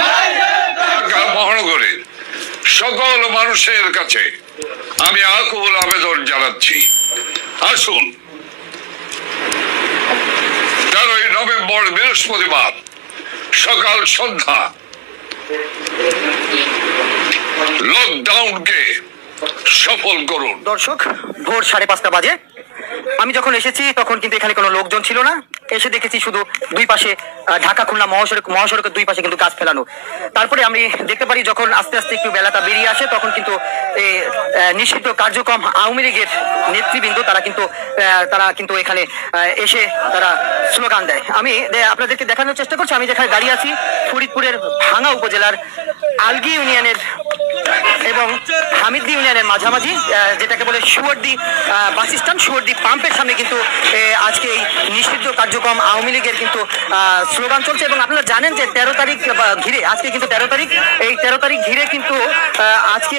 ঢাকা মহানগরের সকল মানুষের কাছে আমি আকুল আবেদন জানাচ্ছি, আসুন 13ই নভেম্বর বৃহস্পতিবার সকাল সন্ধ্যা লকডাউনকে সফল করুন। দর্শক, ভোর 5:30 বাজে আমি যখন এসেছি তখন কিন্তু এখানে কোনো লোকজন ছিল না। এসে দেখেছি শুধু দুই পাশে ঢাকা খুলনা মহাসড়কের দুই পাশে কিন্তু গাছ ফেলানো। তারপরে আমি দেখতে পারি যখন আস্তে আস্তে একটু বেলাটা বেরিয়ে আসে তখন কিন্তু নিষিদ্ধ কার্যক্রম আওয়ামী লীগের নেতৃবৃন্দ তারা কিন্তু এখানে এসে তারা স্লোগান দেয়। আমি আপনাদেরকে দেখানোর চেষ্টা করছি, আমি যেখানে দাঁড়িয়ে আছি ফরিদপুরের ভাঙ্গা উপজেলার আলগি ইউনিয়নের এবং হামিদদি ইউনিয়নের মাঝামাঝি, যেটাকে বলে সুয়ারদি বাস স্ট্যান্ড, সুয়ারদি পাম্পের সামনে কিন্তু আজকে এই নিষিদ্ধ কার্যক্রম আওয়ামী লীগের কিন্তু স্লোগান চলছে। এবং আপনারা জানেন যে 13 তারিখ ঘিরে, আজকে কিন্তু 13 তারিখ, এই 13 তারিখ ঘিরে কিন্তু আজকে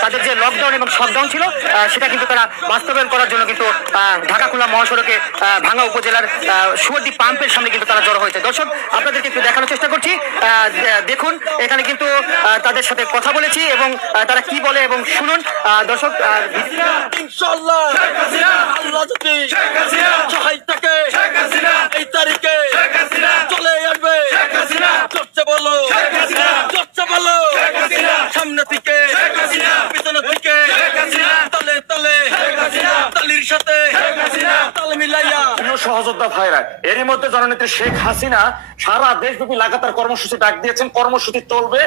তাদের যে লকডাউন এবং শটডাউন ছিল সেটা কিন্তু তারা বাস্তবায়ন করার জন্য কিন্তু ঢাকা খুলনা মহাসড়কে ভাঙ্গা উপজেলার সুয়ারদি পাম্পের সামনে কিন্তু তারা জড়ো হয়েছে। দর্শক, আপনাদেরকে একটু দেখানোর চেষ্টা করছি, দেখুন এখানে কিন্তু তাদের সাথে কথা বলেছি এবং তারা কি বলে এবং শুনুন দর্শক। ইনশাআল্লাহ আল্লাহ যদি সহায় থাকে এই তারিখে চলে আসবে। চর্চা বলো, চর্চা বলো, সামনে থেকে পিছনে থেকে তলে তলে তালির সাথে তালে মিলাইয়া সহযোদ্ধা ভাইরা, এরই মধ্যে জননেত্রী শেখ হাসিনা সারা দেশব্যাপী লাগাতার কর্মসূচি ডাক দিয়েছেন। কর্মসূচি চলবে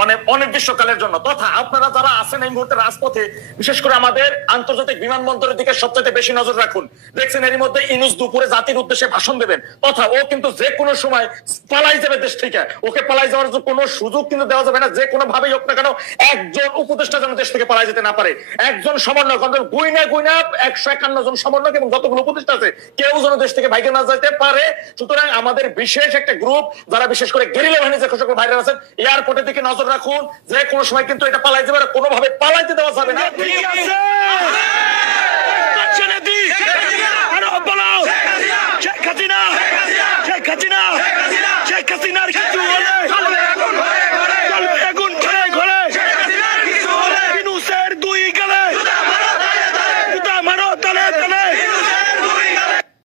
মানে অনির্দিষ্টকালের জন্য। তথা আপনারা যারা আছেন এই মুহূর্তে রাজপথে, বিশেষ করে আমাদের আন্তর্জাতিক বিমানবন্দরের দিকে সবচেয়ে বেশি নজর রাখুন। দেখছেন এরই মধ্যে ইউনূস দুপুরে জাতির উদ্দেশ্যে ভাষণ দেবেন, তথা ও কিন্তু যে কোনো সময় পালাই যাবে দেশ থেকে। ওকে পালাই যাওয়ার কোনো সুযোগ কিন্তু দেওয়া যাবে না, যে কোনো ভাবেই হোক না কেন। একজন উপদেষ্টা যেন দেশ থেকে পালাই যেতে না পারে, একজন সমন্বয়ক, গুইনা 151 জন সমন্বয়ক এবং যতগুলো উপদেষ্টা আছে কেউ যেন দেশ থেকে ভাইকে না যেতে পারে। সুতরাং আমাদের বিশেষ একটা গ্রুপ যারা বিশেষ করে গেরিলা বাহিনী যে সকল ভাইরা আছেন এয়ারপোর্টের দিকে নজর রাখুন, যে কোনো সময় কিন্তু এটা পালাই যাবে, কোনোভাবে পালাইতে দেওয়া যাবে না। শেখ হাসিনার কিন্তু